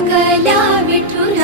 चालना एकल्या